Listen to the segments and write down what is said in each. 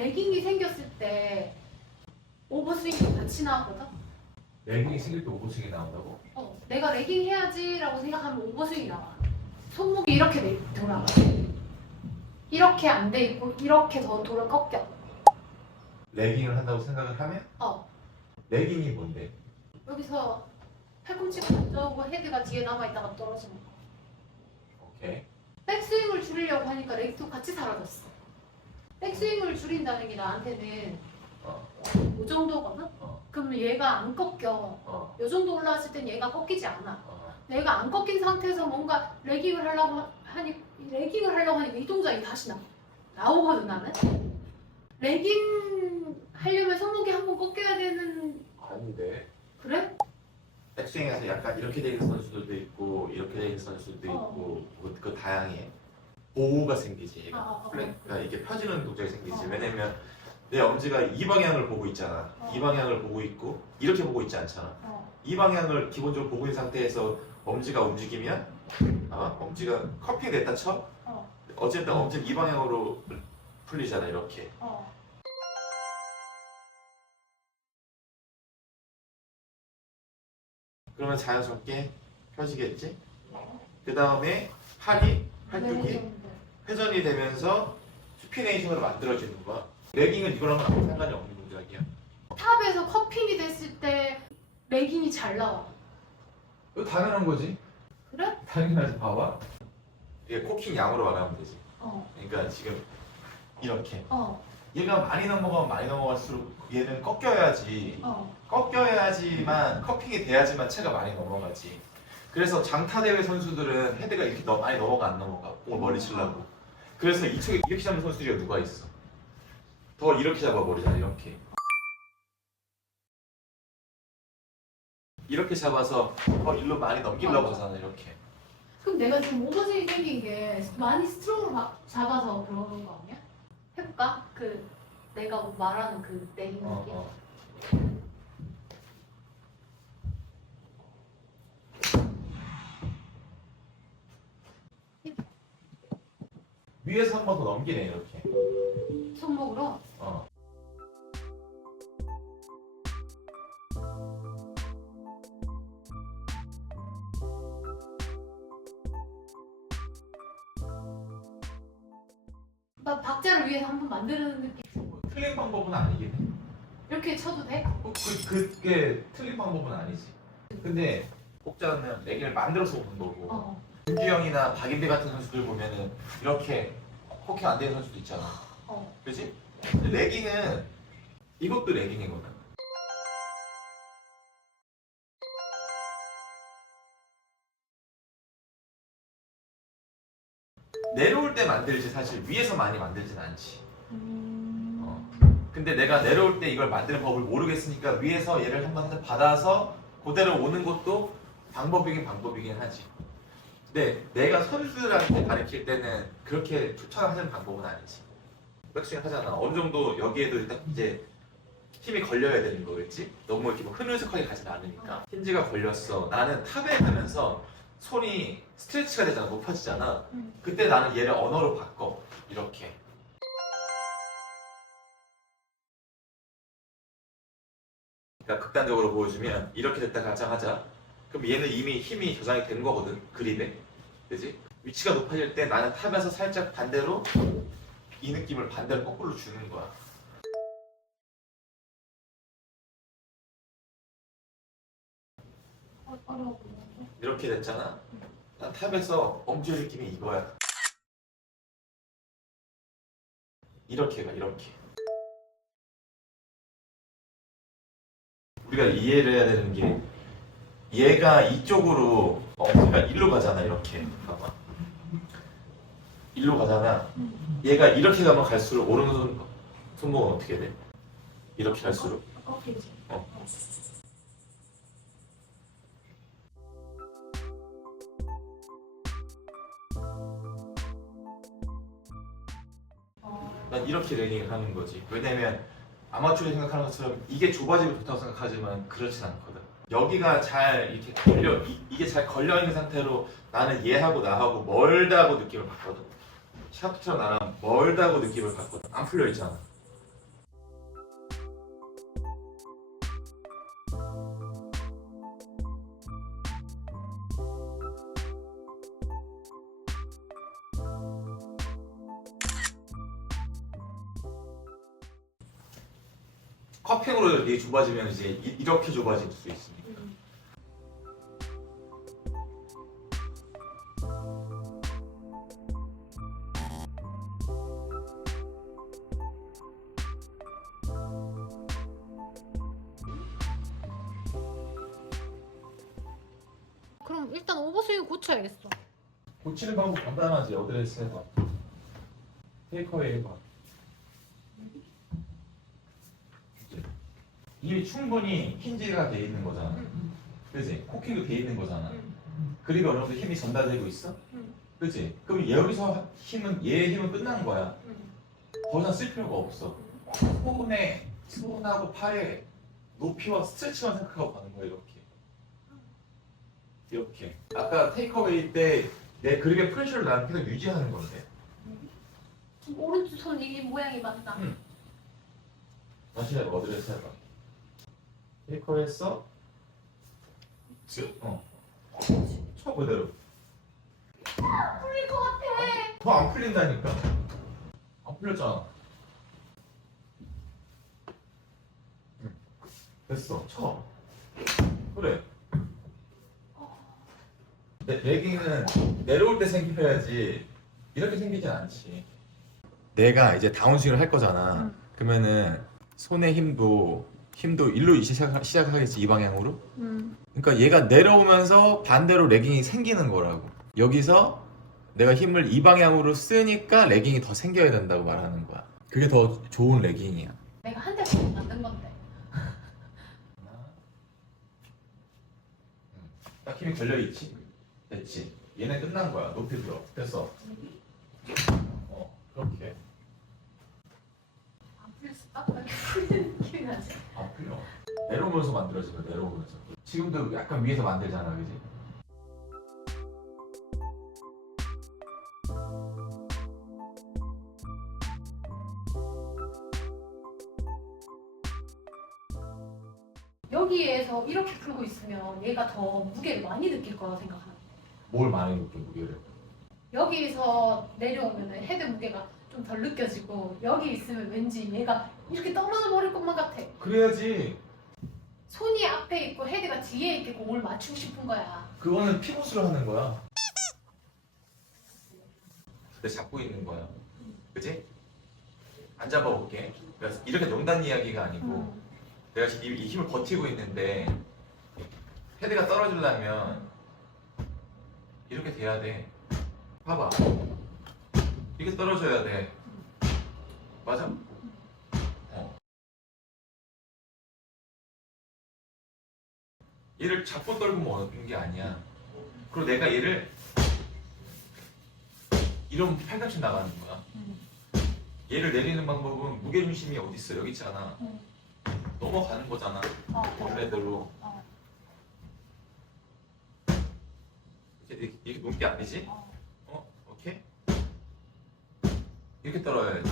레깅이 생겼을 때 오버스윙도 같이 나왔거든? 레깅이 생길 때 오버스윙이 나온다고? 어, 내가 레깅 해야지라고 생각하면 오버스윙이 나와. 손목이 이렇게 돼- 돌아가. 이렇게 안 돼 있고 이렇게 더 돌아 꺾여. 레깅을 한다고 생각을 하면? 어, 레깅이 뭔데? 여기서 팔꿈치가 던져오고 헤드가 뒤에 남아 있다가 떨어지는 거. 오케이. 백스윙을 줄이려고 하니까 레깅도 같이 사라졌어. 백스윙을 줄인다는 게 나한테는 어, 이 정도거든? 어, 그러면 얘가 안 꺾여. 어, 이 정도 올라왔을 땐 얘가 꺾이지 않아. 어. 내가 안 꺾인 상태에서 뭔가 레깅을 하려고 하니 레깅을 하려고 하니까 이 동작이 다시 나 나오거든 나는. 레깅 하려면 손목이 한 번 꺾여야 되는 아닌데. 그래? 백스윙에서 약간 이렇게 돼 있는 선수들도 있고 이렇게 돼 있는 선수들도 어. 있고 그, 그 다양해. 보호가 생기지. 얘가. 아, 아, 아. 그러니까 이게 펴지는 동작이 생기지. 어. 왜냐면 내 엄지가 이 방향을 보고 있잖아. 어. 이 방향을 보고 있고 이렇게 보고 있지 않잖아. 어. 이 방향을 기본적으로 보고 있는 상태에서 엄지가 움직이면 어? 엄지가 커피 됐다 쳐. 어. 어쨌든 엄지는 이 방향으로 풀리잖아 이렇게. 어. 그러면 자연스럽게 펴지겠지. 그 다음에 팔이 팔뚝이 네. 회전이 되면서 스피네이션으로 만들어지는 거야. 레깅은 이거랑 아무 상관이 없는 동작이야. 탑에서 커핑이 됐을 때 레깅이 잘 나와. 이거 당연한 거지. 그래? 당연하지 봐봐. 이게 코킹 양으로 말하면 되지. 어. 그러니까 지금 이렇게 어. 얘가 많이 넘어가면 많이 넘어갈수록 얘는 꺾여야지. 어. 꺾여야지만 커핑이 돼야지만 채가 많이 넘어가지. 그래서 장타 대회 선수들은 헤드가 이렇게 너, 많이 넘어가 안 넘어가 공을 멀리 치려고. 그래서 이쪽에 이렇게 잡는 선수들이 누가 있어? 더 이렇게 잡아버리잖아 이렇게. 이렇게 잡아서 더 일로 많이 넘기려고 하잖아 이렇게. 그럼 내가 지금 오버스윙 생긴 게 많이 스트로크를 막 잡아서 그러는 거 아니야? 해볼까? 그 내가 말하는 그 레깅 어, 느낌. 어. 위에서 한 번 더 넘기네 이렇게. 손목으로. 어. 막 박자를 위해서 한번 만드는 느낌. 뭐 틀린 방법은 아니긴 해. 이렇게 쳐도 돼? 어, 그, 그게 틀린 방법은 아니지. 근데 복자는 레깅을 만들어서 오는 거고 어. 윤주영이나 박인배 같은 선수들 보면은 이렇게 호킹 안 되는 선수도 있잖아. 어. 그지? 레깅은 이것도 레깅이거든. 내려올 때 만들지 사실 위에서 많이 만들진 않지. 음. 어. 근데 내가 내려올 때 이걸 만드는 법을 모르겠으니까 위에서 얘를 한번 받아서 그대로 오는 것도 방법이긴 방법이긴 하지. 근데 내가 선수들한테 가르칠 때는 그렇게 추천하는 방법은 아니지. 백스윙 하잖아. 어느 정도 여기에도 딱 이제 힘이 걸려야 되는 거겠지? 너무 이렇게 뭐 흐느적하게 가진 않으니까. 힌지가 걸렸어. 나는 탑에 가면서 손이 스트레치가 되잖아. 높아지잖아. 음. 그때 나는 얘를 언어로 바꿔. 이렇게. 그러니까 극단적으로 보여주면 이렇게 됐다 가정하자. 그럼 얘는 이미 힘이 저장이 된 거거든 그립에, 그지? 위치가 높아질 때 나는 탑에서 살짝 반대로 이 느낌을 반대로 거꾸로 주는 거야. 이렇게 됐잖아. 난 탑에서 엄지의 느낌이 이거야. 이렇게 가 이렇게. 우리가 이해를 해야 되는 게 얘가 이쪽으로 엄지가 일로 가잖아 이렇게. 봐봐. 일로 가잖아. 얘가 이렇게 가면 갈수록 오른손 손목은 어떻게 돼? 이렇게 갈수록. 어. 어. 난 이렇게 레깅을 하는 거지. 왜냐면 아마추어가 생각하는 것처럼 이게 좁아지고 좋다고 생각하지만 그렇진 않거든. 여기가 잘 이렇게 걸려 이, 이게 잘 걸려 있는 상태로 나는 얘하고 나하고 멀다고 느낌을 받거든. 샤프트랑 나랑 멀다고 느낌을 받거든. 안 풀려 있잖아. 커핑으로 이게 좁아지면 이제 이- 이렇게 좁아질 수 있으니까. 음. 그럼 일단 오버스윙 고쳐야겠어. 고치는 방법 간단하지. 어드레스 해봐. 테이크어웨이 해봐. 이제 이미 충분히 힌지가 돼 있는 거잖아. 그지? 코킹도 돼 있는 거잖아. 그리고 어느 정도 힘이 전달되고 있어? 응. 그지? 그럼 여기서 힘은 얘의 힘은 끝난 거야. 더 이상 쓸 필요가 없어. 손에 손하고 팔의 높이와 스트레치만 생각하고 가는 거야 이렇게. 이렇게. 아까 테이크어웨이 때 내 그립의 프레셔를 나는 계속 유지하는 건데. 오른쪽 손이 모양이 맞다. 응. 다시 해봐. 어드레스 해봐. 했어? 그치? 어. 쳐 그대로. 풀릴 것 같아. 더 안 풀린다니까. 안 풀렸잖아. 응. 됐어. 쳐. 그래. 내, 레깅은 내려올 때 생겨야지 이렇게 생기진 않지. 내가 이제 다운스윙을 할 거잖아. 응. 그러면은 손의 힘도 힘도 일로 시작, 시작하겠지 이 방향으로. 음. 그러니까 얘가 내려오면서 반대로 레깅이 생기는 거라고. 여기서 내가 힘을 이 방향으로 쓰니까 레깅이 더 생겨야 된다고 말하는 거야. 그게 더 좋은 레깅이야. 내가 한 대씩 만든 건데. 딱 힘이 걸려 있지. 됐지. 얘는 끝난 거야. 높이 들어. 됐어. 어 그렇게. 안 풀렸을까? 풀리는 느낌이 나지. 안 풀려. 내려오면서 만들어지면 내려오면서. 지금도 약간 위에서 만들잖아, 그지? 여기에서 이렇게 풀고 있으면 얘가 더 무게를 많이 느낄 거라 생각하는 거야. 뭘 많이 느껴 무게를. 여기서 내려오면 헤드 무게가 좀 덜 느껴지고 여기 있으면 왠지 얘가 이렇게 떨어져 버릴 것만 같아. 그래야지. 손이 앞에 있고 헤드가 뒤에 있게 공을 맞추고 싶은 거야. 그거는 피봇으로 하는 거야. 근데 잡고 있는 거야. 그지? 안 잡아볼게. 그래서 이렇게 농단 이야기가 아니고 음. 내가 지금 이 힘을 버티고 있는데 헤드가 떨어지려면 이렇게 돼야 돼. 봐봐. 이렇게 떨어져야 돼. 맞아? 어. 얘를 잡고 떨구면 어는 게 아니야. 그리고 내가 얘를 이런 팔꿈치 나가는 거야. 음. 얘를 내리는 방법은 무게중심이 어디 있어? 여기 있잖아. 음. 넘어가는 거잖아. 어, 원래대로. 어, 이렇게 이렇게 놓은 게 아니지? 어. 어? 오케이? 이렇게 떨어야지.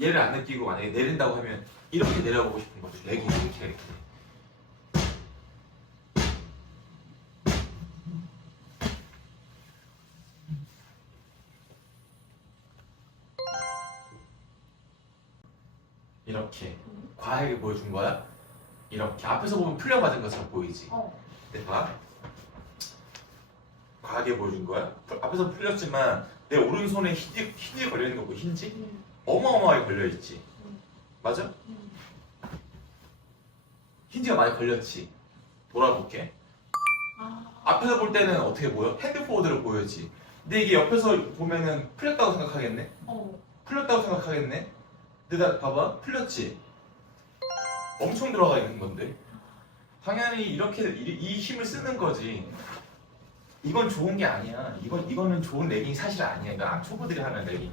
얘를 안 느끼고 만약에 내린다고 하면 이렇게 내려보고 싶은 거지. 레깅 이렇게 이렇게. 이렇게 과하게 보여준 거야. 이렇게 앞에서 보면 풀려 맞은 것처럼 보이지. 어. 네, 봐. 과하게 보여준 거야. 풀- 앞에서 풀렸지만 내 오른손에 힘이, 힘이 걸려 있는 거고 힘지 음. 어마어마하게 걸려 있지. 음. 맞아? 음. 힌지가 많이 걸렸지. 돌아볼게. 아. 앞에서 볼 때는 어떻게 보여? 핸드 포워드로 보여지. 근데 이게 옆에서 보면은 풀렸다고 생각하겠네? 어. 풀렸다고 생각하겠네? 근데 나 봐봐. 풀렸지? 엄청 들어가 있는 건데. 당연히 이렇게 이, 이 힘을 쓰는 거지. 이건 좋은 게 아니야. 이건 이거는 좋은 레깅이 사실 아니야. 이거 초보들이 하는 레깅.